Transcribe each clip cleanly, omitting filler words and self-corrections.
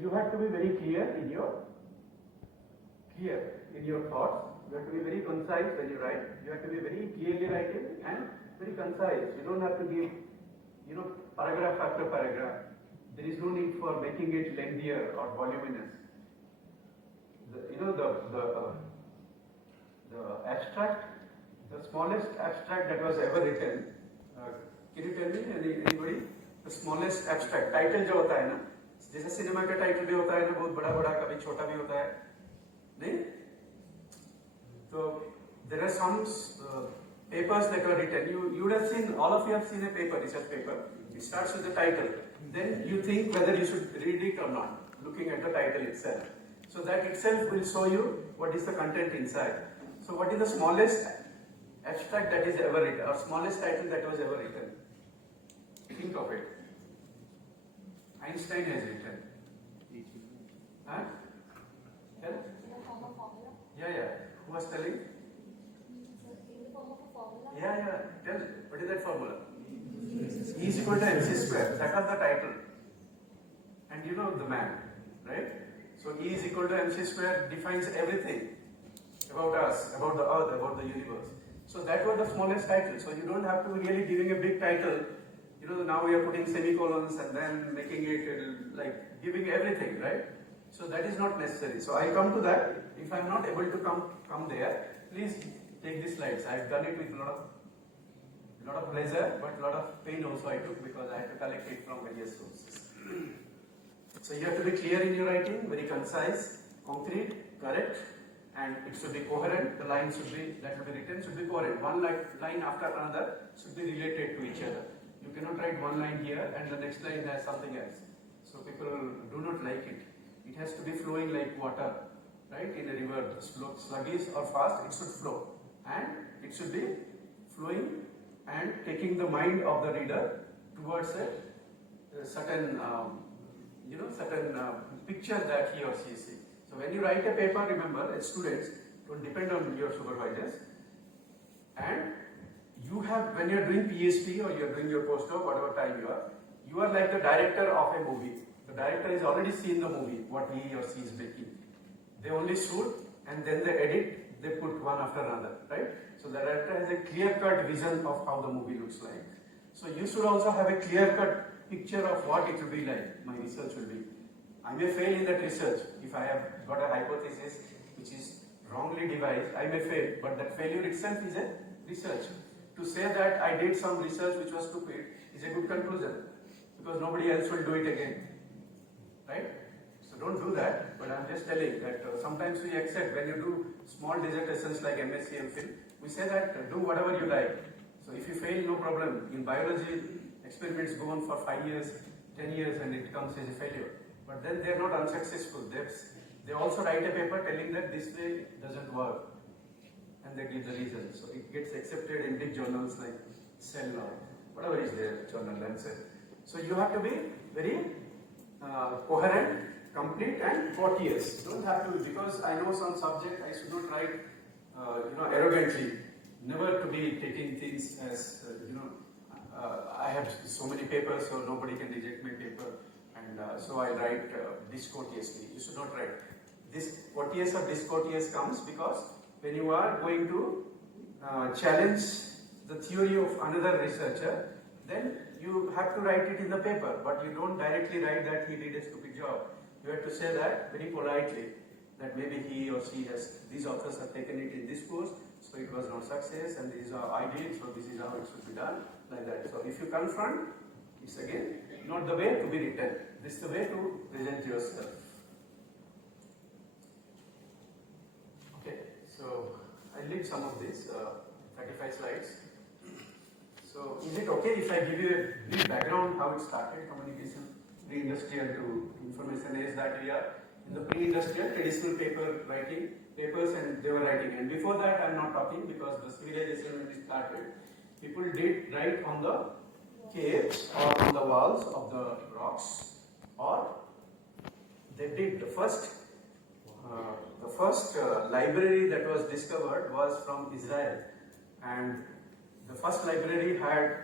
you have to be very clear in your thoughts. You have to be very concise when you write. You have to be very clearly writing and very concise. You don't have to give, paragraph after paragraph. There is no need for making it lengthier or voluminous. The abstract, the smallest abstract that was ever written. Can you tell me, anybody? The smallest abstract title जो होता है ना, जैसे cinema का title भी होता है ना, बहुत बड़ा बड़ा, कभी छोटा भी होता है, नहीं? So there are some papers that were written. You would have seen, all of you have seen a paper, research paper. It starts with the title. Then you think whether you should read it or not, looking at the title itself. So that itself will show you what is the content inside. So what is the smallest abstract that is ever written, or smallest title that was ever written? Think of it. Einstein has written. Huh? Yeah? Yeah. Who was telling? Yeah. Tell. What is that formula? E is equal to mc square. That was the title. And you know the man, right? So E is equal to mc square defines everything about us, about the earth, about the universe. So that was the smallest title. So you don't have to be really giving a big title. Now we are putting semicolons and then making it like giving everything, right? So that is not necessary. So I come to that. If I am not able to come there, please take the slides. I have done it with a lot of pleasure, but a lot of pain also I took, because I had to collect it from various sources. So you have to be clear in your writing, very concise, concrete, correct, and it should be coherent. The lines that will be written should be coherent. One line after another should be related to each other. You cannot write one line here and the next line has something else. So people do not like it. It has to be flowing like water, right? In a river, sluggish or fast, it should flow. And it should be flowing and taking the mind of the reader towards a certain, picture that he or she sees. So when you write a paper, remember, as students, don't depend on your supervisors. And you have, when you are doing PhD or you are doing your postdoc, whatever time you are like the director of a movie. The director has already seen the movie, what he or she is making. They only shoot and then they edit, they put one after another, right? So the director has a clear-cut vision of how the movie looks like. So you should also have a clear-cut picture of what it will be like, my research will be. I may fail in that research. If I have got a hypothesis which is wrongly devised, I may fail, but that failure itself is a research. To say that I did some research which was stupid is a good conclusion, because nobody else will do it again, right? So don't do that, but I'm just telling that sometimes we accept when you do small dissertations like MSc and Phil, we say that do whatever you like. So if you fail, no problem. In biology, experiments go on for 5 years, 10 years and it comes as a failure. But then they're not unsuccessful. They also write a paper telling that this way doesn't work. And they give the reason. So it gets accepted in big journals like Cell or whatever is their journal, Lancet. So you have to be very coherent, complete and courteous. You don't have to, because I know some subject, I should not write arrogantly. Never to be taking things as, I have so many papers so nobody can reject my paper, and so I write discourteously. You should not write. This courteous or discourteous comes because when you are going to challenge the theory of another researcher, then you have to write it in the paper, but you don't directly write that he did a stupid job. You have to say that very politely, that maybe he or she has, these authors have taken it in this course, so it was not success, and this is how I did, so this is how it should be done, like that. So if you confront, it's again not the way to be written. This is the way to present yourself. Okay, so I leave some of this, 35 slides. So is it okay if I give you a brief background how it started, communication, pre-industrial to information age, that we are in the pre-industrial traditional papers and they were writing. And before that I'm not talking, because the civilization when it started, people did write on the caves or on the walls of the rocks, or they did the first library that was discovered was from Israel, and the first library had,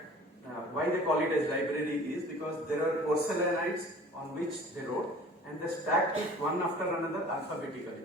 why they call it as library is because there are porcelainites on which they wrote, and they stack it one after another alphabetically.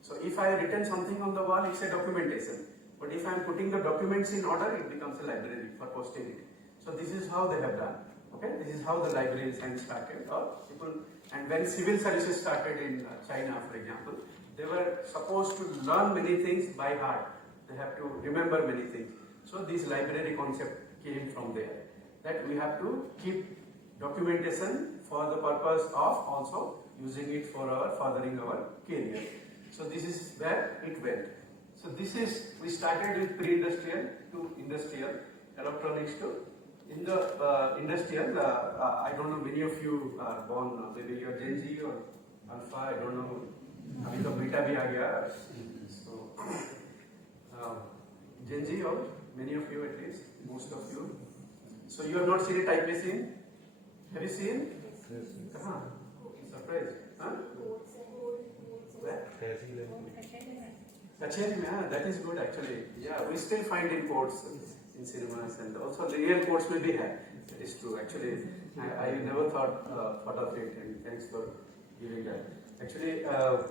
So if I written something on the wall, it's a documentation. But if I am putting the documents in order, it becomes a library for posterity. So this is how they have done. Okay, this is how the library science started. Or people, and when civil services started in China, for example, they were supposed to learn many things by heart. They have to remember many things. So this library concept came from there. That we have to keep documentation for the purpose of also using it for our furthering our career. So this is where it went. So this is, we started with pre-industrial to industrial, electronics to in the industrial. I don't know, many of you are born, maybe you're Gen Z or Alpha, I don't know. अभी तो beta भी आ गया. So Gen Z or many of you at least, most of you. So you have not seen a type machine? Have you seen? Yes. Surprise. Huh? Where? That is good actually. Yeah, we still find in courts, in cinemas, and also the real courts may be here. That is true. Actually, I never thought of it, and thanks for giving that. Actually,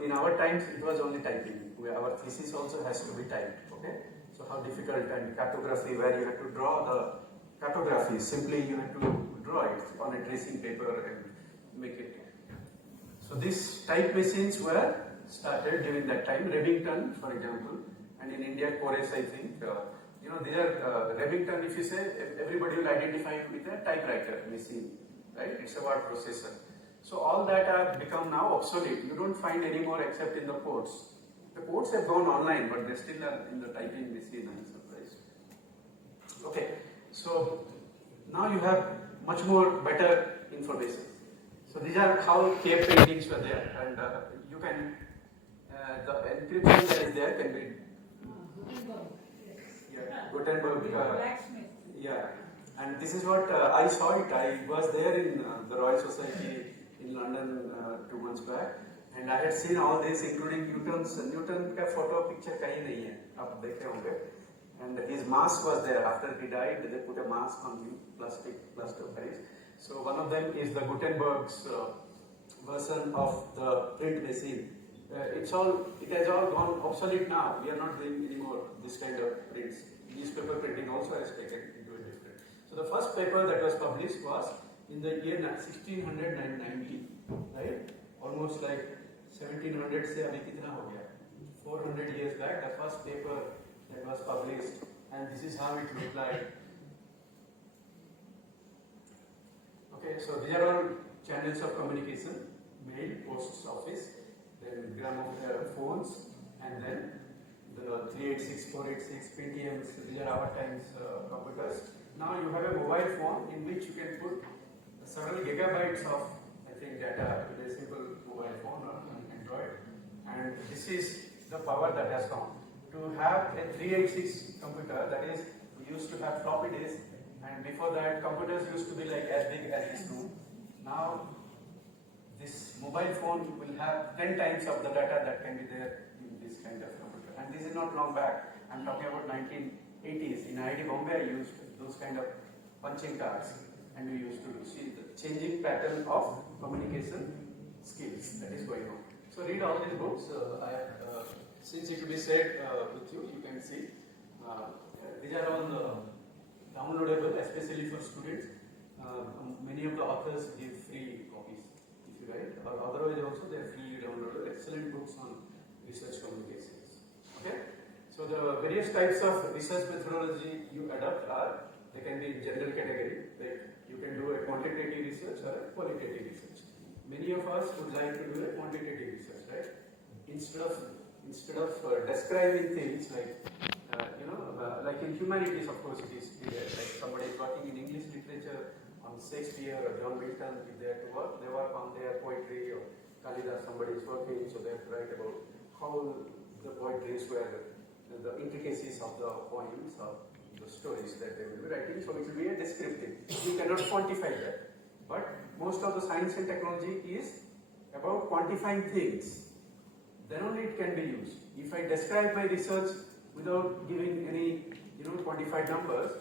in our times, it was only typing. Our thesis also has to be typed. Okay. So how difficult, and cartography, where you have to draw the cartography. Simply, you have to draw it on a tracing paper and make it. So these type machines were started during that time. Remington, for example, and in India, Kores, I think. These are Remington. If you say, everybody will identify it with a typewriter machine, right? It's a word processor. So all that have become now obsolete. You don't find anymore except in the courts. The courts have gone online, but they still are in the typing machine. I'm surprised. Okay, so now you have much more better information. So these are how cave paintings were there, and you can the encryption that is there can be Gutenberg. Yeah, and this is what I saw it. I was there in the Royal Society in London 2 months back, and I had seen all this, including Newton का photo picture कहीं नहीं है, आप देखे होंगे. And his mask was there. After he died, they put a mask on him, plaster of Paris. So one of them is the Gutenberg's version of the print machine. It has all gone obsolete now. We are not doing anymore this kind of prints. Newspaper printing also has taken into a different. So the first paper that was published was in the year 1690, right? Almost like 1700 से अभी कितना हो गया? 400 years back, the first paper that was published, and this is how it looked like. Okay, so these are all channels of communication: mail, post office, then phones, and then the 386, 486, PTMs. These are our times computers. Now you have a mobile phone in which you can put several gigabytes of, I think, data with a simple mobile phone or Android, and this is the power that has come. To have a 386 computer, that is, we used to have floppy disks, and before that, computers used to be like as big as this room. Now, this mobile phone will have 10 times of the data that can be there in this kind of computer. And this is not long back. I'm talking about 1980s. In IIT Bombay, I used those kind of punching cards, and we used to see the changing pattern of communication skills that is going on. So read all these books. Since it will be said with you, you can see. These are all downloadable, especially for students. Many of the authors give free copies if you write, or otherwise also they are freely downloadable. Excellent books on research communications. Okay. So the various types of research methodology you adopt are, they can be in general category. Like you can do a quantitative research or a qualitative research. Many of us would like to do a quantitative research, right? Instead of describing things like, like in humanities, of course, it is clear. Like somebody is working in English literature on Shakespeare or John Milton, if they have to work, they work on their poetry, or Kalidas, somebody is working, so they have to write about how the poetries were, the intricacies of the poems or the stories that they will be writing. So it will be a descriptive. You cannot quantify that. But most of the science and technology is about quantifying things. Then only it can be used. If I describe my research without giving any, quantified numbers,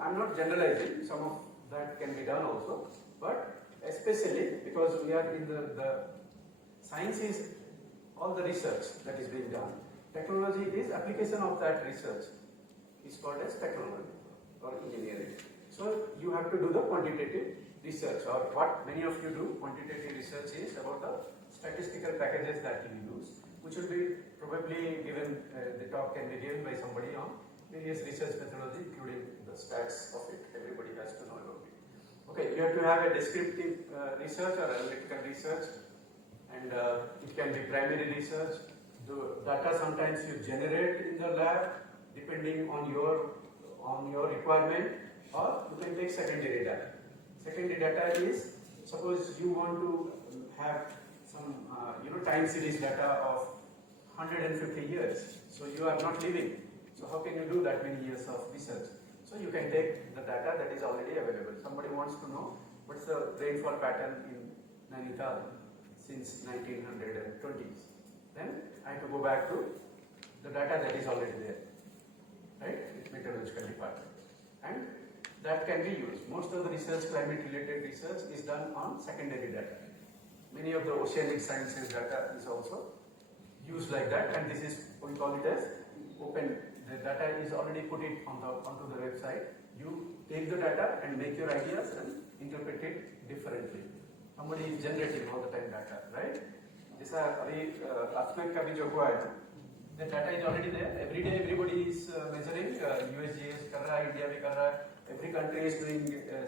I'm not generalizing. Some of that can be done also, but especially because we are in the Science is all the research that is being done. Technology is application of that research. It's called as technology or engineering. So you have to do the quantitative research, or what many of you do. Quantitative research is about the statistical packages that you use, which will be probably given, the talk can be given by somebody on various research methodology, including the stats of it. Everybody has to know about it. Okay, you have to have a descriptive research or analytical research, and it can be primary research. The data sometimes you generate in the lab depending on your requirement, or you can take secondary data. Secondary data is, suppose you want to have some time series data of 150 years. So you are not living. So how can you do that many years of research? So you can take the data that is already available. Somebody wants to know what's the rainfall pattern in Nainital since 1920s. Then I have to go back to the data that is already there, right? Meteorological department. And that can be used. Most of the research, climate related research, is done on secondary data. Many of the oceanic sciences data is also used like that, and this is, we call it as open. The data is already put it onto the website. You take the data and make your ideas and interpret it differently. Somebody is generating all the time data, right? जैसा अभी earthquake का भी जो हुआ है, the data is already there. Every day everybody is measuring. USGS कर रहा है, India भी कर रहा है. Every country is doing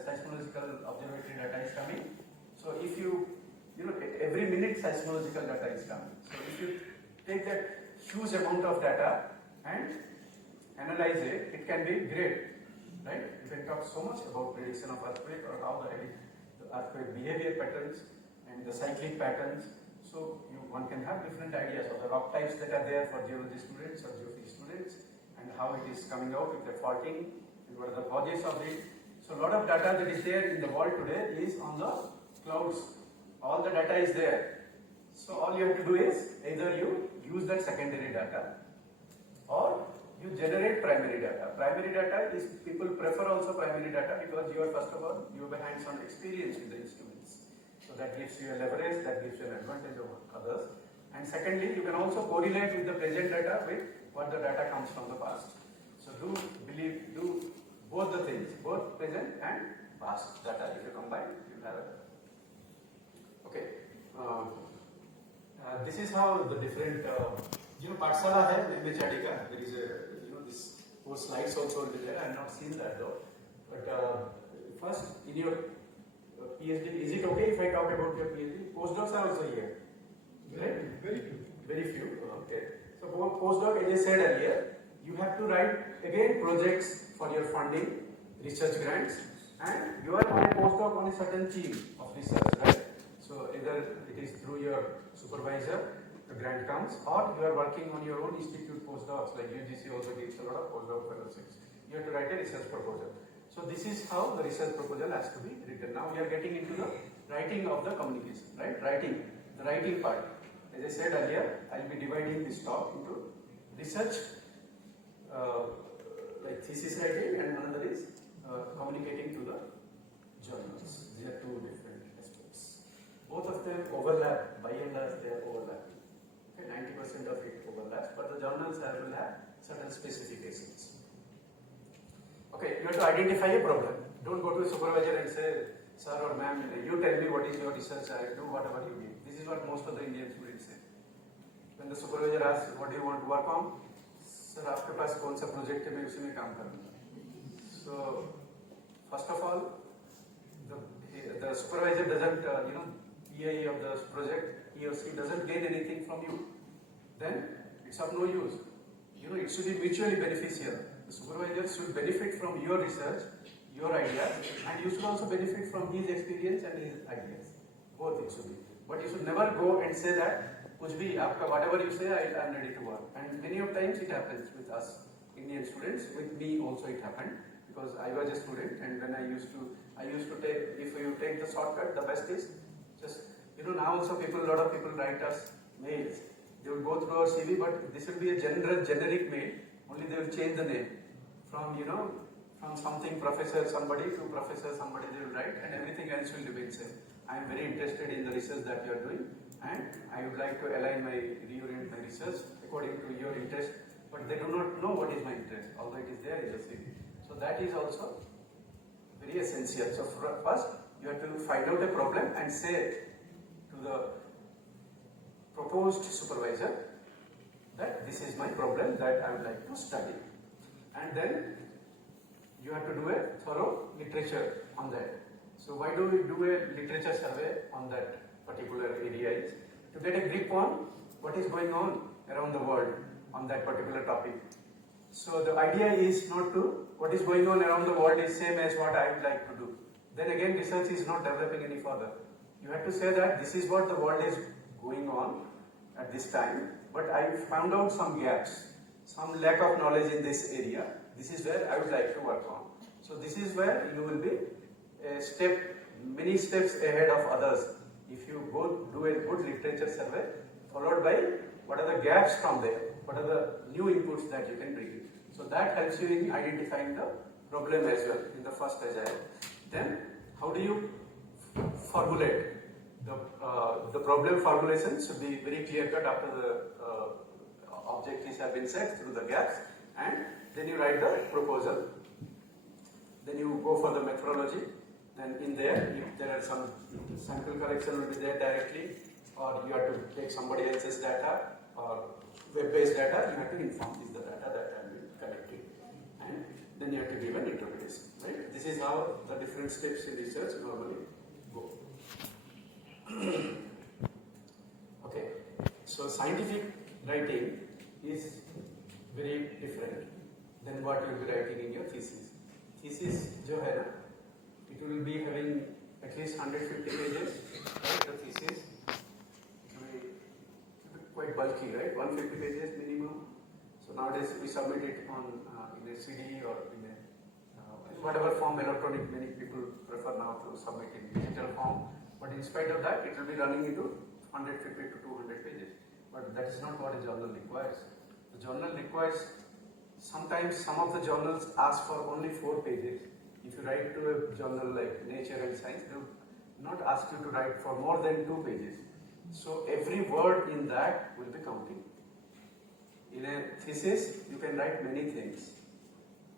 seismological observatory data is coming. So if you every minute seismological data is coming. So if you take that huge amount of data and analyze it, it can be great, right? You can talk so much about prediction of earthquake, or how the earthquake behavior patterns and the cyclic patterns. So one can have different ideas of the rock types that are there for geology students or geophysics students, and how it is coming out, if they're faulting, and what are the causes of it. So a lot of data that is there in the world today is on the clouds. All the data is there. So all you have to do is either you use that secondary data, or you generate primary data. Primary data is, people prefer also primary data because you are, first of all, you have a hands-on experience with the instruments. So that gives you a leverage, that gives you an advantage over others. And secondly, you can also correlate with the present data with what the data comes from the past. So do both the things, both present and past data. If you combine, you have a. Okay. This is how the different, Patsala hai, MHRD ka. There is a, this 4 slides also will be there. I have not seen that though. But first, in your PhD, is it okay if I talk about your PhD? Postdocs are also here, right? Very few. Very few, okay. So postdoc, as I said earlier, you have to write again projects for your funding, research grants, and you are on a postdoc on a certain theme of research, right? So either it is through your supervisor, the grant comes, or you are working on your own institute postdocs, like UGC also gives a lot of postdoc fellowships. You have to write a research proposal. So this is how the research proposal has to be written. Now we are getting into the writing of the communication, right? The writing part. As I said earlier, I will be dividing this talk into research, like thesis writing, and another is communicating to the journals. These are two different aspects. Both of them overlap, by and large they are overlapping. Okay, 90% of it overlaps, but the journals will have certain specifications. Okay, you have to identify a problem. Don't go to a supervisor and say, sir or ma'am, you tell me what is your research, I do whatever you need. This is what most of the Indian students say. When the supervisor asks, what do you want to work on? Sir, आपके पास कौन सा project है, मैं उसी में काम करूँगा. So, first of all, the supervisor doesn't, PI of the project, he or she doesn't gain anything from you. Then it's of no use. It should be mutually beneficial. The supervisor should benefit from your research, your ideas, and you should also benefit from his experience and his ideas. Both it should be. But you should never go and say that, कुछ भी आपका whatever you say, I am ready to work. And many of times it happens with us Indian students. With me also it happened, because I was a student, and when I used to take, if you take the shortcut, the best is just, now also a lot of people write us mails. They will go through our CV, but this will be a generic mail. Only they will change the name from from something professor somebody to professor somebody they will write, and everything else will remain same. I am very interested in the research that you are doing, and I would like to reorient my research according to your interest, but they do not know what is my interest, although it is there in the CV. So that is also very essential. So first, you have to find out a problem and say to the proposed supervisor that this is my problem that I would like to study. And then you have to do a thorough literature on that. So why do we do a literature survey on that particular area? Is to get a grip on what is going on around the world on that particular topic. So the idea is not to, what is going on around the world is same as what I would like to do. Then again, research is not developing any further. You have to say that this is what the world is going on at this time, but I found out some gaps, some lack of knowledge in this area. This is where I would like to work on. So this is where you will be a step, many steps ahead of others if you go do a good literature survey, followed by what are the gaps from there, what are the new inputs that you can bring in. So that helps you in identifying the problem as well in the first agile. Then how do you formulate? The problem formulation should be very clear cut after the objectives have been set through the gaps, and then you write the proposal. Then you go for the methodology, and in there, if there are some sample correction will be there directly, or you have to take somebody else's data or web-based data, you have to inform is the data that has been collected, and then you have to give an interpretation. Right? This is how the different steps in research normally go. Okay, so scientific writing is very different than what you will be writing in your thesis. Thesis, जो है ना, it will be having at least 150 pages. Right, the thesis it will be quite bulky, right? 150 pages minimum. So nowadays we submit it on in a CD or in a whatever form electronic. Many people prefer now to submit in digital form. But in spite of that, it will be running into 150 to 200 pages. But that is not what a journal requires. The journal requires, sometimes some of the journals ask for only 4 pages. If you write to a journal like Nature and Science, they will not ask you to write for more than 2 pages. So every word in that will be counting. In a thesis, you can write many things,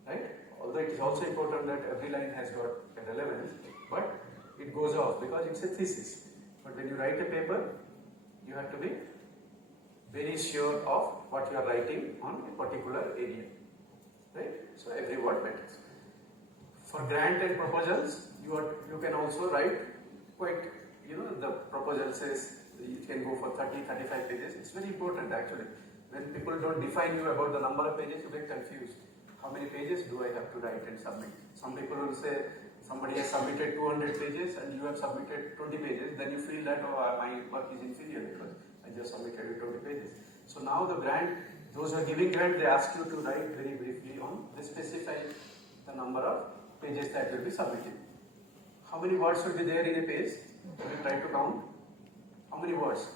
right? Although it is also important that every line has got a relevance, but it goes off because it's a thesis. But when you write a paper, you have to be very sure of what you are writing on a particular area, right? So every word matters. For grant and proposals, you can also write quite, the proposal says you can go for 30, 35 pages. It's very important actually. When people don't define you about the number of pages, you get confused. How many pages do I have to write and submit? Some people will say, somebody has submitted 200 pages and you have submitted 20 pages, then you feel that, oh, my work is inferior because I just submitted 20 pages. So now the grant, those who are giving grant, they ask you to write very briefly on, they specify the number of pages that will be submitted. How many words should be there in a page? We will try to count. How many words?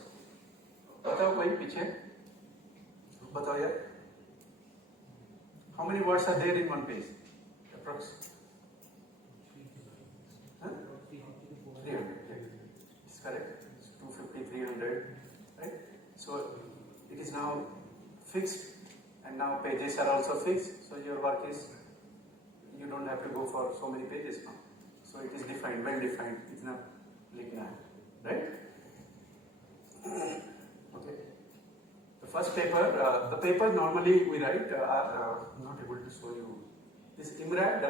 बताओ कोई पीछे बताओ यार. How many words are there in one page? Approx. 300. It's correct. It's 250, 300. Right? So it is now fixed, and now pages are also fixed. So your work is, you don't have to go for so many pages now. So it is defined, well defined. It's not लिखना है, right? Okay. The first paper, the paper normally we write. I'm not able to show you this IMRAD.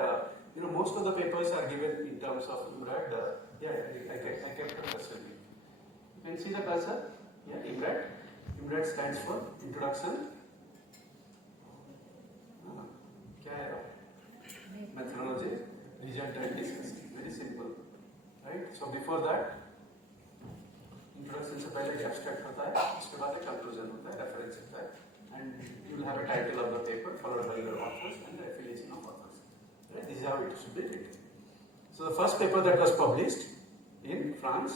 Most of the papers are given in terms of IMRAD. I kept the cursor here. You can see the cursor. Yeah, IMRAD. IMRAD stands for Introduction. क्या है? Methodology, result and discussion. Very simple, right? So before that, introduction से पहले abstract होता है, उसके बाद एक conclusion होता है, reference होता है, and you will have a title of the paper followed by your authors and the affiliation of authors. Right? This is how it should be written. So the first paper that was published in France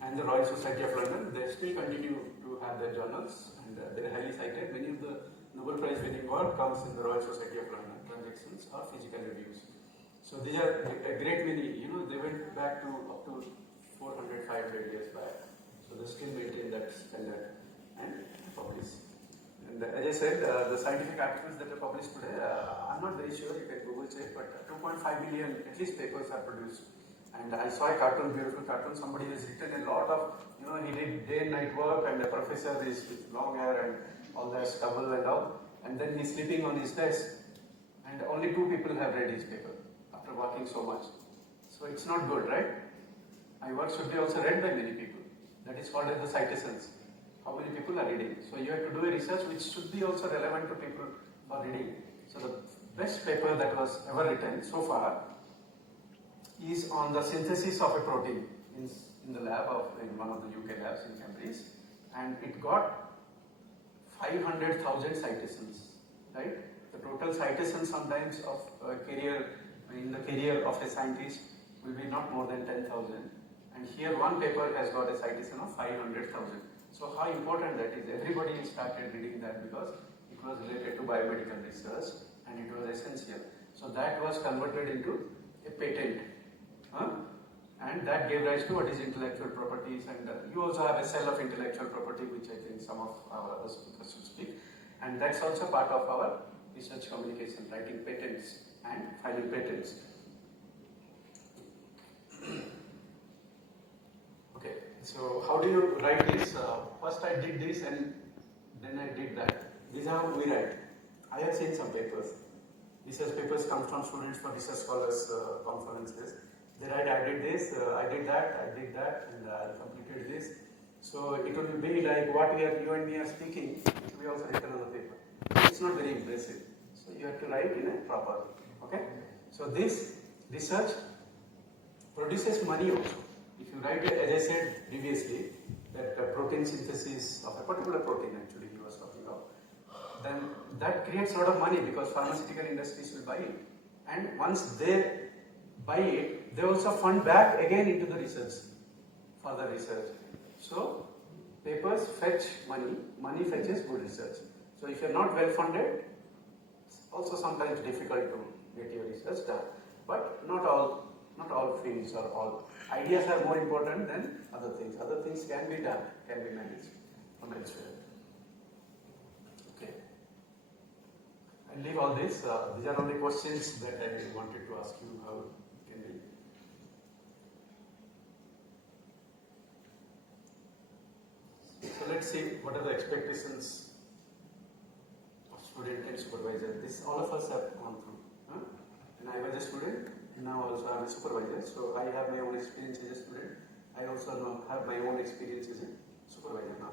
and the Royal Society of London, they still continue to have their journals, and they are highly cited. Many of the Nobel Prize winning work comes in the Royal Society of London, transactions or physical reviews. So these are a great many, they went back to up to 400, So they still maintain that standard and publish. And as I said, the scientific articles that are published today, I'm not very sure, you can Google check, but 2.5 million at least papers are produced. And I saw a cartoon, beautiful cartoon, somebody has written a lot of, he did day and night work, and the professor is with long hair and all that stubble and all, and then he's sleeping on his desk, and only 2 people have read his paper after working so much. So it's not good, right? My work should be also read by many people. That is called as the citations. How many people are reading? So you have to do a research which should be also relevant to people for reading. So the best paper that was ever written so far is on the synthesis of a protein in the lab in one of the UK labs in Cambridge, and it got 500,000 citations, right? The total citations sometimes of a career, in the career of a scientist will be not more than 10,000, and here one paper has got a citation of 500,000. So how important that is? Everybody started reading that because it was related to biomedical research and it was essential. So that was converted into a patent. And that gave rise to what is intellectual properties, and you also have a cell of intellectual property which I think some of our other speakers should speak, and that's also part of our research communication, writing patents and filing patents. Okay, so how do you write this? First I did this and then I did that. This is how we write. I have seen some papers. Research papers come from students for research scholars conferences. They write, I did this, I did that, and I completed this. So it will be like what you and me are speaking, it will be also written on the paper. It's not very impressive. So you have to write in a proper, okay? So this research produces money also. If you write, as I said previously, that protein synthesis of a particular protein actually he was talking about, then that creates a lot of money because pharmaceutical industries will buy it. And once they buy it, they also fund back again into the research, further research. So papers fetch money, money fetches good research. So if you are not well funded, it's also sometimes difficult to get your research done. But not all fields or all ideas are more important than other things. Other things can be done, can be managed from elsewhere. Okay. I'll leave all this. These are all the questions that I wanted to ask you. How can we? So let's see what are the expectations of student and supervisor. This all of us have gone through. And I was a student, now also I am a supervisor. So I have my own experience as a student. I also have my own experience as a supervisor now.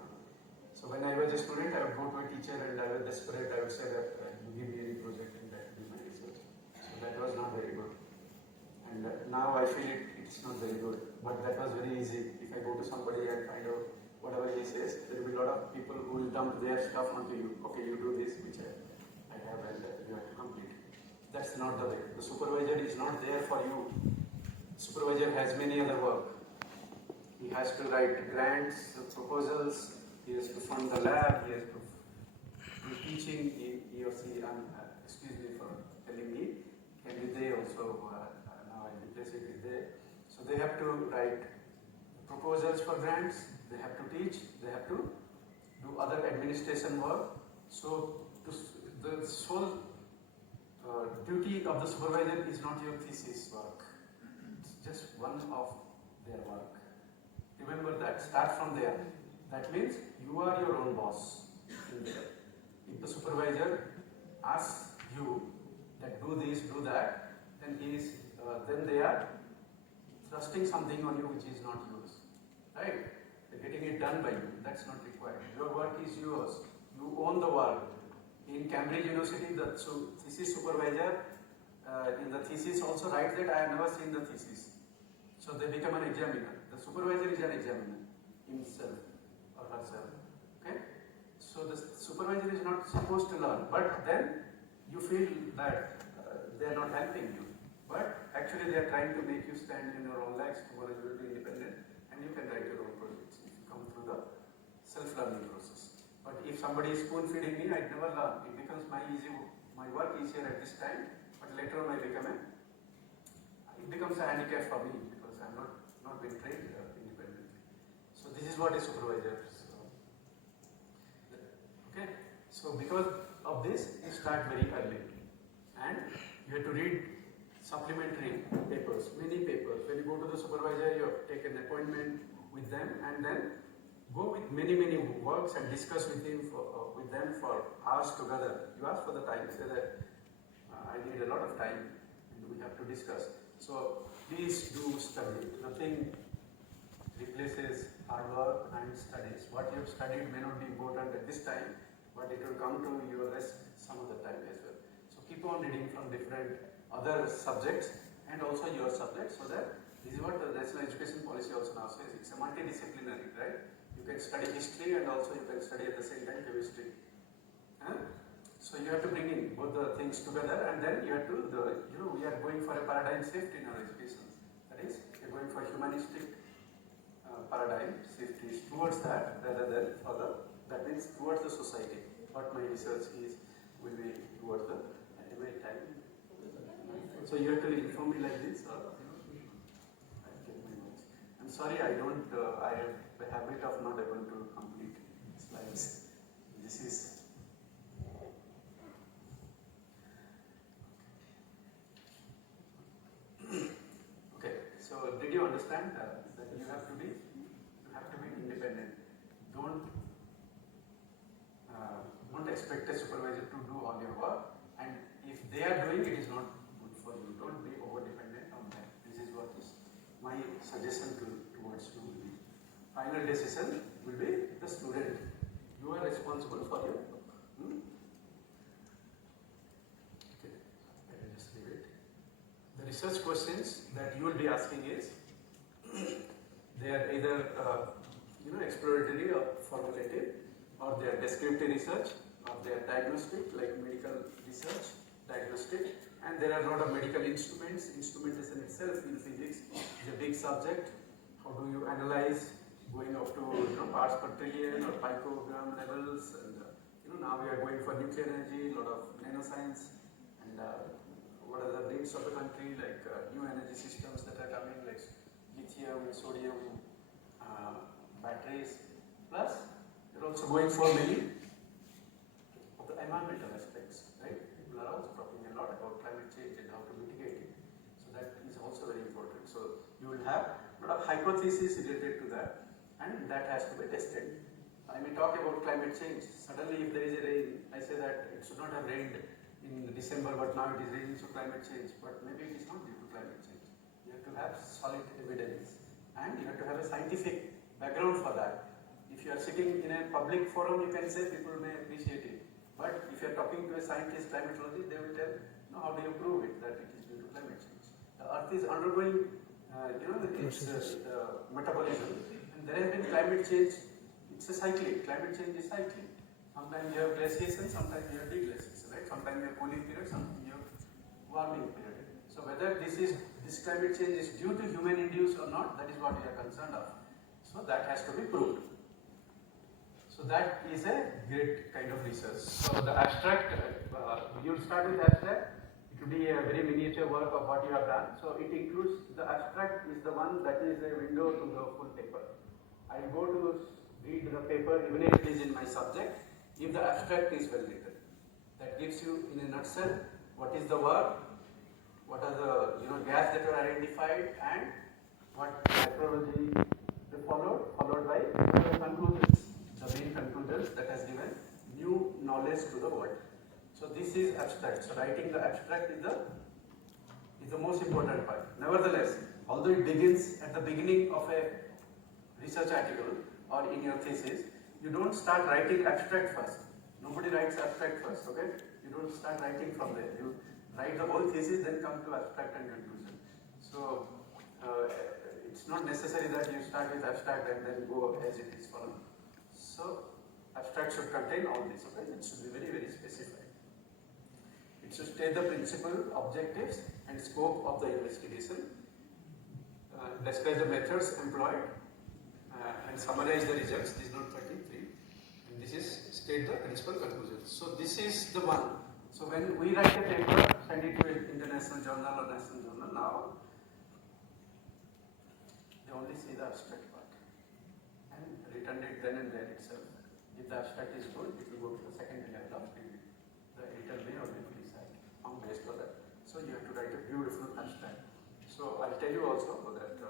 So when I was a student, I would go to a teacher and I was desperate. I would say that you give me any project and that will be my research. So that was not very good. And now I feel it's not very good. But that was very easy. If I go to somebody and find out whatever he says, there will be a lot of people who will dump their stuff onto you. Okay, you do this, which I have, and you have to complete. That's not the way. The supervisor is not there for you. Supervisor has many other work. He has to write grants, proposals, he has to fund the lab, he has to do teaching, he or she, excuse me for telling me, can be they also, now I replace it with they. So they have to write proposals for grants, they have to teach, they have to do other administration work. So the sole duty of the supervisor is not your thesis work. It's just one of their work. Remember that. Start from there. That means you are your own boss in there. If the supervisor asks you that do this, do that, then then they are thrusting something on you which is not yours. Right? They're getting it done by you. That's not required. Your work is yours. You own the work. In Cambridge University, the thesis supervisor in the thesis also writes that I have never seen the thesis. So they become an examiner. The supervisor is an examiner himself or herself. Okay? So the supervisor is not supposed to learn, but then you feel that they are not helping you. But actually they are trying to make you stand in your own legs. Tomorrow you will be independent and you can write your own projects if you come through the self-learning process. But if somebody is spoon feeding me, I never learn. It becomes my work easier at this time, but later on it becomes a handicap for me because I'm not being trained independently. So this is is what a supervisor. Okay. So because of this, you start very early, and you have to read supplementary papers, many papers. When you go to the supervisor, you take an appointment with them, and then go with many works and discuss with him with them for hours together. You ask for the time, say that I need a lot of time, and we have to discuss. So please do study. Nothing replaces hard work and studies. What you have studied may not be important at this time, but it will come to your rest some of the time as well. So keep on reading from different other subjects and also your subject, so that this is what the National Education Policy also now says. It's a multidisciplinary, right? You can study history and also you can study at the same time chemistry. So you have to bring in both the things together, and then you have to, we are going for a paradigm shift in our education. That is, we are going for humanistic paradigm shift is towards that rather than further. That means towards the society. What my research is will be towards the every time. So you have to inform me like this, or I'm sorry, I don't. I have the habit of not able to complete slides. This is. Okay. So did you understand that you have to be independent. Don't expect a supervisor to do all your work, and if they are doing it, is not good for you. Don't be over dependent on them. This is what is my suggestion towards you. Final decision will be the student. You are responsible for your work. Okay, I will just leave it. The research questions that you will be asking is, they are either exploratory or formulative, or they are descriptive research, or they are diagnostic, like medical research, diagnostic, and there are a lot of medical instruments. Instrumentation itself in physics is a big subject. How do you analyze going up to parts per trillion or picogram levels, and now we are going for nuclear energy, a lot of nanoscience, and what are the needs of the country, like new energy systems that are coming, like lithium, sodium, batteries, plus we're also going for many of the environmental aspects, right? People are also talking a lot about climate change and how to mitigate it. So that is also very important. So you will have a lot of hypotheses related to that, and that has to be tested. I may talk about climate change. Suddenly if there is a rain, I say that it should not have rained in December, but now it is raining, so climate change. But maybe it is not due to climate change. You have to have solid evidence, and you have to have a scientific background for that. If you are sitting in a public forum, you can say people may appreciate it. But if you are talking to a scientist, climatologist, they will tell, how do you prove it that it is due to climate change? The Earth is undergoing, its metabolism, and there has been climate change. It's a cyclic. Climate change is cyclic. Sometimes you have glaciation, sometimes you have deglaciation, right? Sometimes you have cooling period, sometimes you have warming period. So whether this climate change is due to human induced or not, that is what we are concerned of. So that has to be proved. So that is a great kind of research. So the abstract, you'll start with abstract. It will be a very miniature work of what you have done. So it includes, the abstract is the one that is a window to the full paper. I go to read the paper even if it is in my subject, if the abstract is well written. That gives you in a nutshell what is the work, what are the gaps that are identified, and what methodology they followed by the conclusions, the main conclusions that has given new knowledge to the world. So this is abstract. So writing the abstract is the most important part. Nevertheless, although it begins at the beginning of a research article or in your thesis, you don't start writing abstract first. Nobody writes abstract first, okay? You don't start writing from there. You write the whole thesis, then come to abstract and conclusion. So it's not necessary that you start with abstract and then go as it is followed. So abstract should contain all this, okay? It should be very, very specified. It should state the principle, objectives, and scope of the investigation, describe the methods employed, and summarize the results. This is not 33. And this is state the principal conclusions. So this is the one. So when we write a paper, send it to an international journal or national journal, now they only see the abstract part. And written it then and there itself. If the abstract is good, it will go to the second level of review. The editor may or may not decide based on that. So you have to write a beautiful abstract. So I'll tell you also that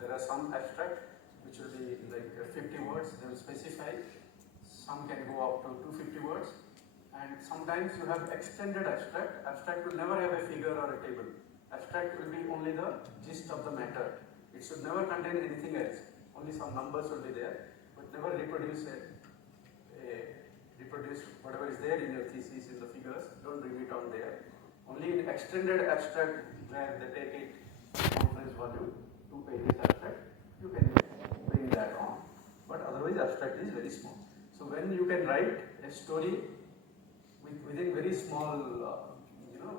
there are some abstract which will be like 50 words, they will specify. Some can go up to 250 words. And sometimes you have extended abstract. Abstract will never have a figure or a table. Abstract will be only the gist of the matter. It should never contain anything else. Only some numbers will be there, but never reproduce whatever is there in your thesis in the figures. Don't bring it on there. Only in extended abstract where they take it conference volume, 2 pages abstract, you can bring that on. But otherwise abstract is very small. So when you can write a story within very small,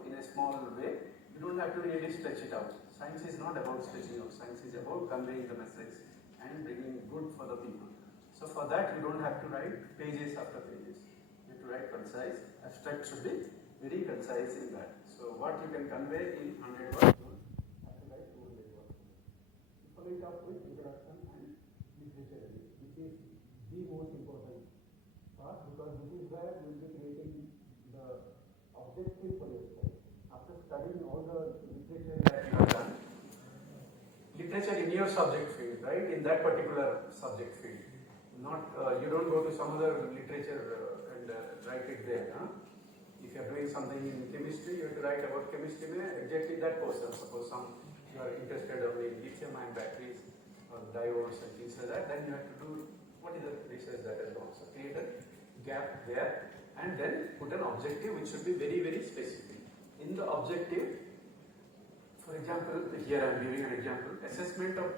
in a small way, you don't have to really stretch it out. Science is not about stretching out. Science is about conveying the message and bringing good for the people. So for that, you don't have to write pages after pages. You have to write concise. Abstract should be very concise in that. So what you can convey in 100 words, you have to write 200 words. Follow it up with introduction and literature, which is the most important part, because this is where you will be creating the objective for your study. After studying all the literature that you have done, literature in your subject field, right? In that particular subject field. Not you don't go to some other literature and write it there. Huh? If you are doing something in chemistry, you have to write about chemistry exactly that portion. Suppose you are interested only in lithium-ion batteries or diodes and things like that, then you have to do what is the research that has gone. So create a gap there and then put an objective which should be very, very specific. In the objective, for example, here I am giving an example, assessment of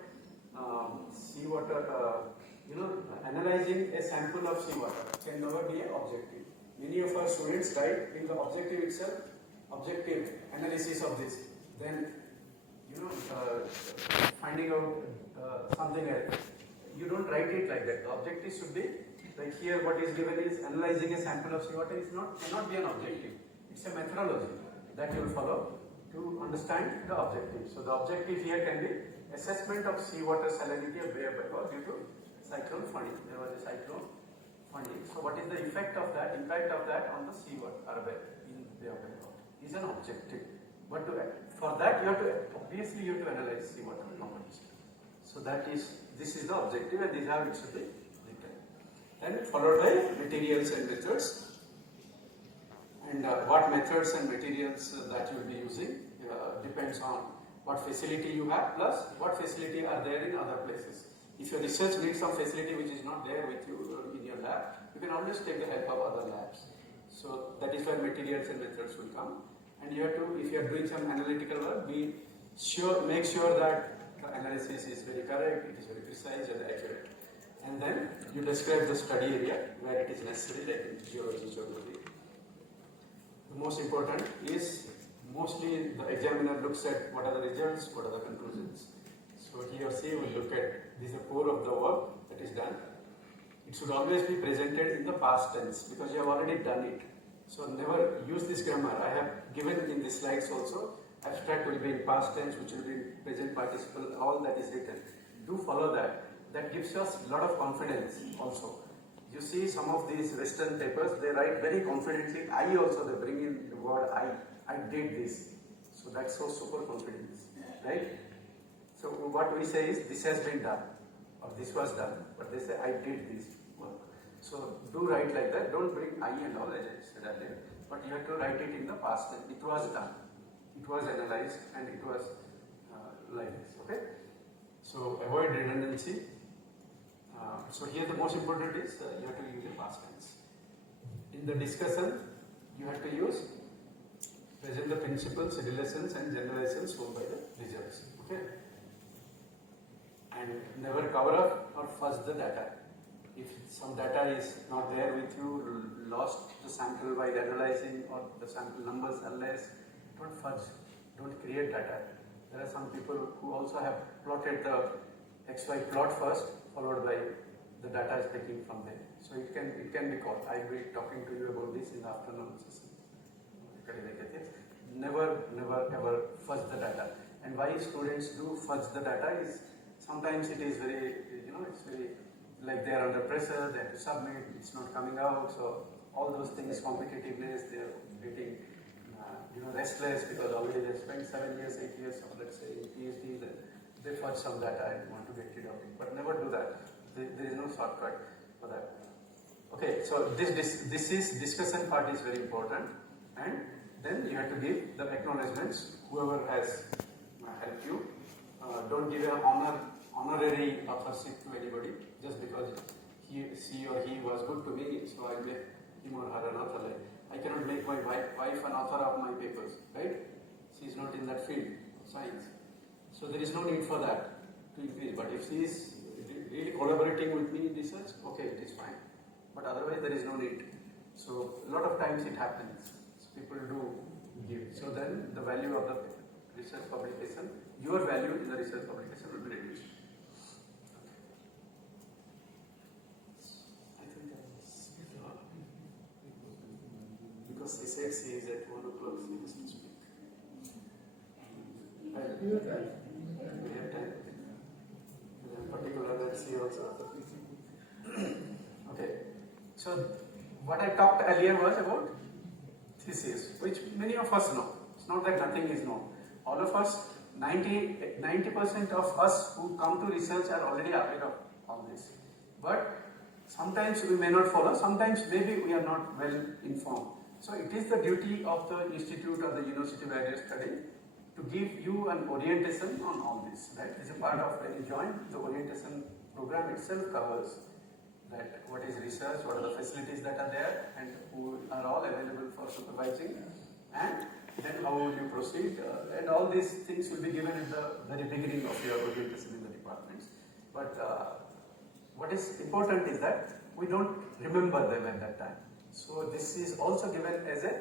seawater, analyzing a sample of seawater can never be an objective. Many of our students write in the objective itself, objective analysis of this. Then, finding out something else. You don't write it like that. The objective should be, like here what is given is analyzing a sample of seawater cannot be an objective. It's a methodology that you will follow to understand the objective. So the objective here can be assessment of seawater salinity of Bay of Bengal due to cyclone Fani. There was a cyclone Fani. So what is the impact of that on the seawater in Bay of Bengal? Is an objective. But for that you have to analyze seawater composition. So this is the objective, and this is how it should be written. Then followed by materials and methods. And what methods and materials that you will be using depends on what facility you have plus what facility are there in other places. If your research needs some facility which is not there with you in your lab, you can always take the help of other labs. So that is where materials and methods will come. And you have to, if you are doing some analytical work, make sure that the analysis is very correct, it is very precise and accurate. And then you describe the study area where it is necessary, like in geology, geography. The most important is mostly the examiner looks at what are the results, what are the conclusions. So he or she will look at this is the core of the work that is done. It should always be presented in the past tense because you have already done it. So never use this grammar. I have given in the slides also. Abstract will be in past tense, which will be in present participle, all that is written. Do follow that. That gives us a lot of confidence also. You see some of these Western papers, they write very confidently. I also, they bring in the word I did this. So that's so super confidence, right? So what we say is this has been done or this was done, but they say I did this work. So do write like that. Don't bring I and all as I said earlier, but you have to write it in the past tense. It was done. It was analyzed and it was like this, okay? So avoid redundancy. So here the most important is you have to use the past tense. In the discussion, you have to use present the principles, relations and generalizations shown by the results, okay? And never cover up or fudge the data. If some data is not there with you, lost the sample while analyzing or the sample numbers are less, don't fudge, don't create data. There are some people who also have plotted the XY plot first, followed by the data is taken from there. So it can be called. I will be talking to you about this in the afternoon session. Never ever fudge the data. And why students do fudge the data is sometimes it is very, it's very like they are under pressure, they have to submit, it's not coming out, so all those things, competitiveness, they are getting restless because already they spent 7 years, 8 years, or let's say PhD, they fudge some data and want to get rid of it, but never do that. There is no shortcut for that. Okay, so this is discussion part is very important, and then you have to give the acknowledgements, whoever has helped you. Don't give an honorary authorship to anybody just because she or he was good to me, so I make him or her an author. Like, I cannot make my wife an author of my papers, right? She is not in that field of science. So there is no need for that to increase. But if she is really collaborating with me in research, okay, it is fine. But otherwise there is no need. So a lot of times it happens. So people do give. So then the value of the research publication, your value in the research publication will be reduced. I think because they said she is at 1 o'clock, she must speak. We have time. Particular that she also. Okay. So what I talked earlier was about thesis, which many of us know. It's not that nothing is known. All of us, 90% of us who come to research are already aware of all this. But sometimes we may not follow, sometimes maybe we are not well informed. So it is the duty of the institute or the university where you study to give you an orientation on all this. Right? It's a part of when you join, the orientation program itself covers that what is research, what are the facilities that are there, and who are all available for supervising, and then how will you proceed, and all these things will be given at the very beginning of your orientation in the departments. But what is important is that we don't remember them at that time. So this is also given as a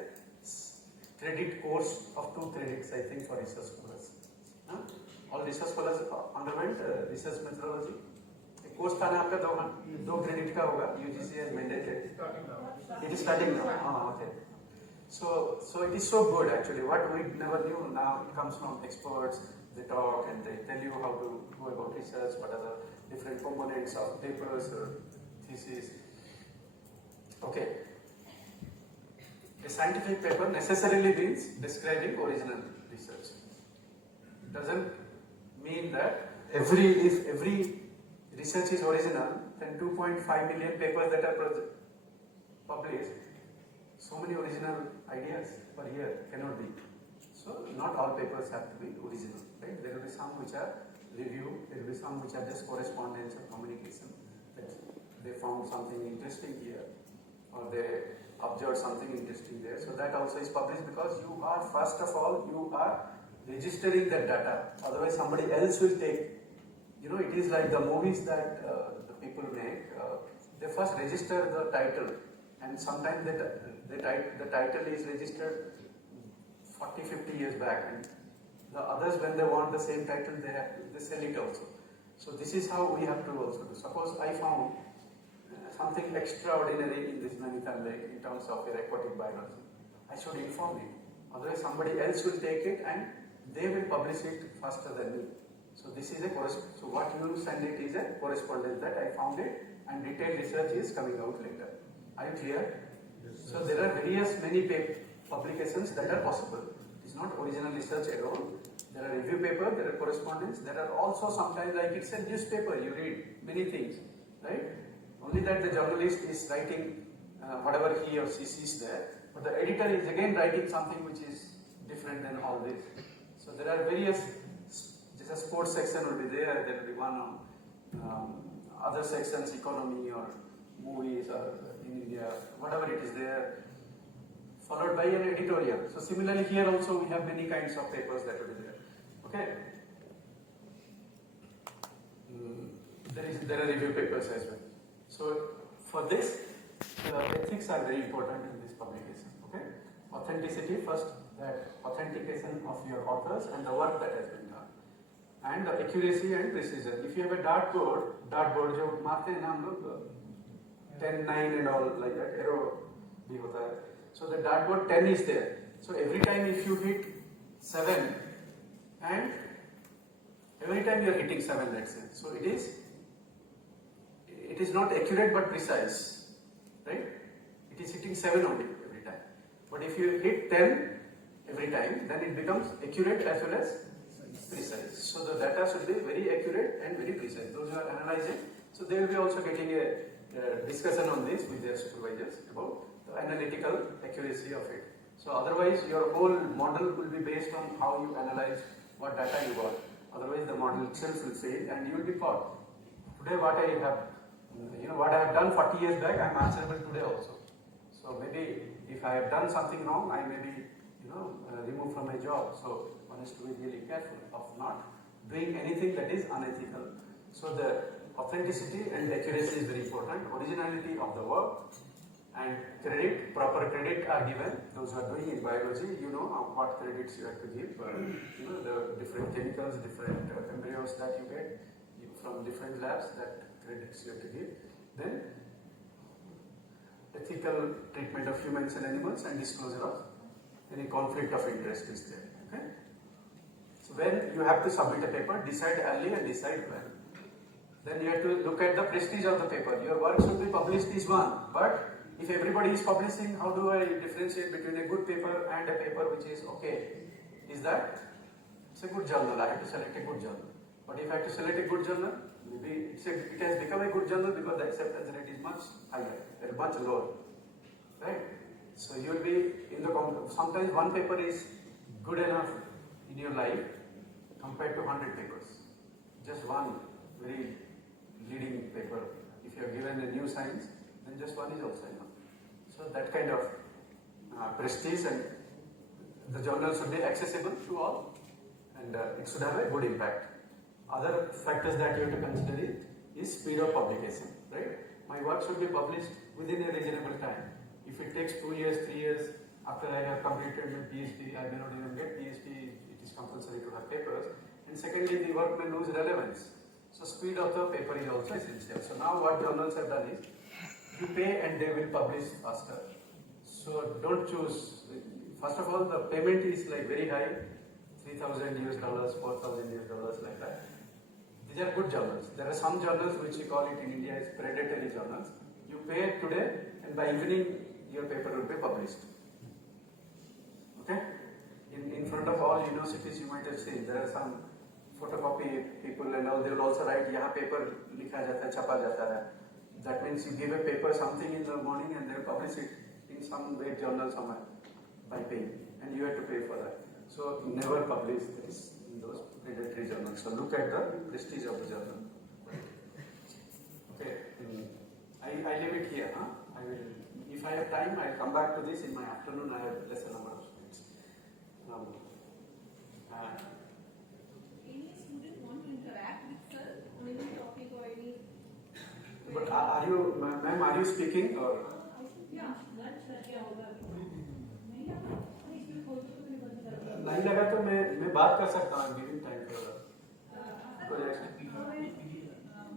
credit course of 2 credits, I think, for research scholars. All research scholars underwent research methodology. Course था ना आपका 2 credit का होगा, UGC has mandated. It is starting now. Okay. So it is so good actually. What we never knew now it comes from experts. They talk and they tell you how to go about research, what are the different components of papers or thesis. Okay. A scientific paper necessarily means describing original research. It doesn't mean that every research is original, then 2.5 million papers that are published, so many original ideas per year cannot be. So not all papers have to be original, right? There will be some which are review, there will be some which are just correspondence or communication, that they found something interesting here, or they observed something interesting there. So that also is published because you are, first of all, you are registering that data. Otherwise somebody else will take. It is like the movies that the people make. They first register the title, and sometimes the title is registered 40-50 years back, and the others, when they want the same title, they sell it also. So this is how we have to also do. Suppose I found something extraordinary in this Nainital lake in terms of aquatic biology, I should inform it. Otherwise somebody else will take it and they will publish it faster than me. So this is so what you send it is a correspondence that I found it, and detailed research is coming out later. Are you clear? Yes, so there are many publications that are possible. It is not original research alone. There are review papers, there are correspondence, there are also sometimes like it's a newspaper, you read many things, right? Only that the journalist is writing whatever he or she sees there, but the editor is again writing something which is different than all this. So there are various. A sports section will be there will be one on other sections, economy or movies or in India, whatever it is there, followed by an editorial. So similarly here also we have many kinds of papers that will be there. Okay. There are review papers as well. So for this, ethics are very important in this publication. Okay. Authenticity first, that authentication of your authors and the work that has been done. And the accuracy and precision. If you have a dartboard जो मारते हैं ना हम लोग 10, 9 and all like that, arrow भी होता है. So the dartboard 10 is there. So every time if you hit 7, and every time you are hitting 7, let's say. So it is it is not accurate but precise, right? It is hitting 7 only every time. But if you hit 10 every time, then it becomes accurate as well as precise. So the data should be very accurate and very precise. Those who are analyzing, so they will be also getting a discussion on this with their supervisors about the analytical accuracy of it. So otherwise your whole model will be based on how you analyze what data you got. Otherwise the model itself will fail and you will be caught. Today what I have, what I have done 40 years back, I am answerable today also. So maybe if I have done something wrong, I may be, removed from my job. So one has to be really careful of not doing anything that is unethical. So the authenticity and accuracy is very important. Originality of the work and credit, proper credit are given. Those who are doing in biology, you know what credits you have to give. The different chemicals, different embryos that you get from different labs, that credits you have to give. Then ethical treatment of humans and animals and disclosure of any conflict of interest is there. Okay? So when you have to submit a paper, decide early and decide when. Then you have to look at the prestige of the paper. Your work should be published is one, but if everybody is publishing, how do I differentiate between a good paper and a paper which is okay? Is that it's a good journal, I have to select a good journal. But if I have to select a good journal, maybe it has become a good journal because the acceptance rate is much higher, much lower, right? So you will be in the sometimes one paper is good enough in your life compared to 100 papers. Just one very leading paper. If you are given a new science, then just one is also enough. So that kind of prestige, and the journal should be accessible to all, and it should have a good impact. Other factors that you have to consider is speed of publication, right? My work should be published within a reasonable time. If it takes 2 years, 3 years, after I have completed my PhD, I may not even get PhD, it is compulsory to have papers. And secondly, the work may lose relevance. So speed of the paper is also essential. So now what journals have done is, you pay and they will publish faster. So don't choose, first of all, the payment is like very high, $3,000 US, $4,000 US, like that. These are good journals. There are some journals which we call it in India as predatory journals. You pay today and by evening your paper will be published. Okay? In front of all universities you might have seen, there are some photocopy people and all, they will also write, yahan paper likha jata hai, chapa jata hai. That means you give a paper something in the morning and they will publish it in some great journal somewhere by paying, and you have to pay for that. So never publish this in those predatory journals. So look at the prestige of the journal. Okay, I leave it here. I will, if I have time, I will come back to this in my afternoon. I have lesser number of students. Any student want to interact with sir on any topic or any? But are you, ma'am, are you speaking or? Yeah, that's क्या होगा? नहीं लगा तो मैं बात कर सकता हूँ, गिविंग टाइम for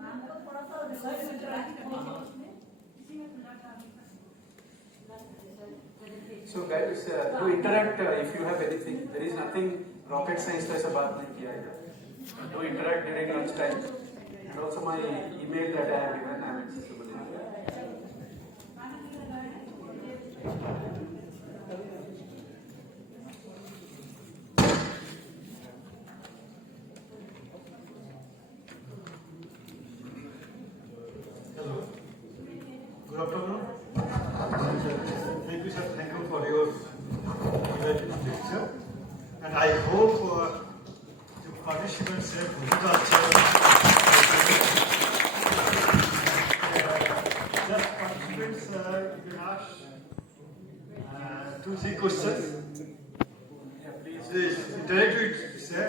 मैम को थोड़ा सा रिसर्च इंटरेक्ट करना है उसमें, इसी में सुना था। So guys, to interact, if you have anything, there is nothing rocket science जैसा बात नहीं किया है. To interact during lunch time, and also my email that I have given, I am accessible. Hello. Good afternoon. Thank you, sir. Thank you for your lecture. And I hope the participants have good just participants, you can ask 2-3 questions. Yeah, please. Please interact with sir.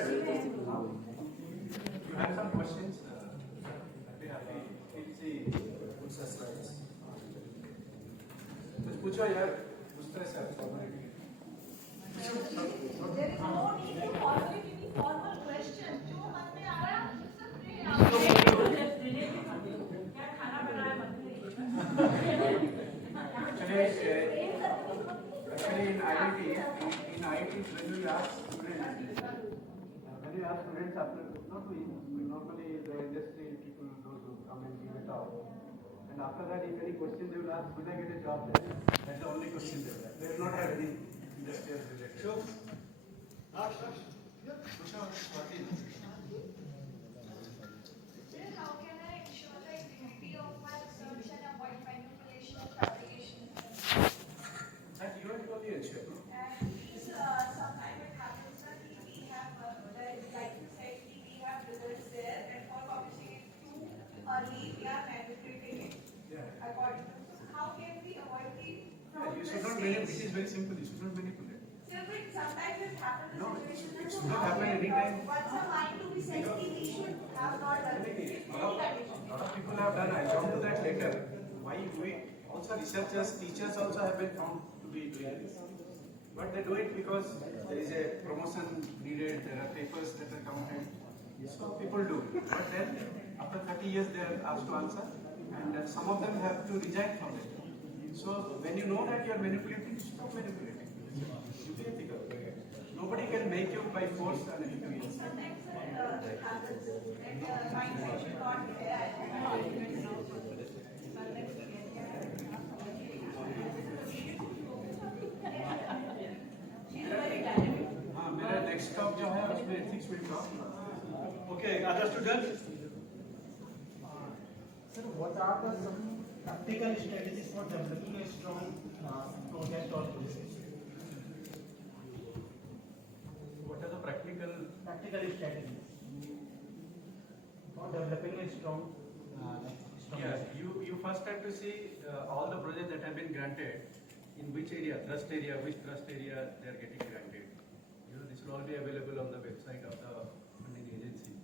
You have some questions? I'd be happy. Please see slides. कुछ पूछो यार, पूछते हैं sir formality. There is no need to formulate any formal question. जो मन में आ रहा है पूछ सकते हैं आप. क्या खाना बनाया मन में? Actually in IIT when you ask students, after, not we, normally the industry people, those who come and give a talk, after that, if any question they will ask, will I get a job there? That's the only question they will ask. They will not have any industrial related. Sure. Sir, how can I ensure the integrity of my research and avoid manipulation or fabrication? That you are only ensure. And please, sometimes it happens that we have, like you said, we have results there, and for publishing it too early, we are manipulating it Yeah. according to. So how can we avoid the Yeah, you should not manipulate. It is very simple. You should not manipulate. Sir, but sometimes it happens in No, situation it that should not happen how can, anytime. once a mind to be sensitive, we should have not done it. A lot of people have done. I come to that later. Why do it? Also, researchers, teachers also have been found to be doing this. But they do it because there is a promotion needed. There are papers that are counted. So people do. But then, after 30 years, they are asked to answer, and some of them have to resign from it. So when you know that you are manipulating, stop manipulating. You be ethical. Nobody can make you by force and anything else. Sometimes it happens that mindset should not be there. हाँ मेरा next top जो है उसमें ethics will talk. Okay, other students? Sir, what are the some practical strategies for developing a strong project or process? What are the practical? Practical strategies for developing a strong. Yeah, you first have to see all the projects that have been granted, in which area, which trust area they are getting granted. You know, this will all be available on the website of the funding agency.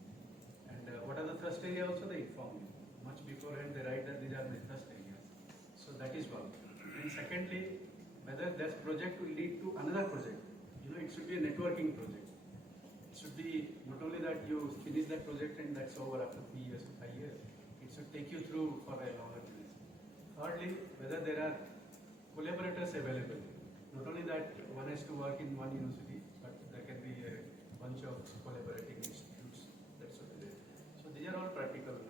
And what are the trust area also they inform you. Much beforehand they write that these are the trust areas. So that is one. And secondly, whether that project will lead to another project. You know, it should be a networking project. It should be not only that you finish that project and that's over after 3 years or 5 years. It should take you through for a longer duration. Thirdly, whether there are collaborators available. Not only that one has to work in one university, but there can be a bunch of collaborating institutes that should be there. So these are all practical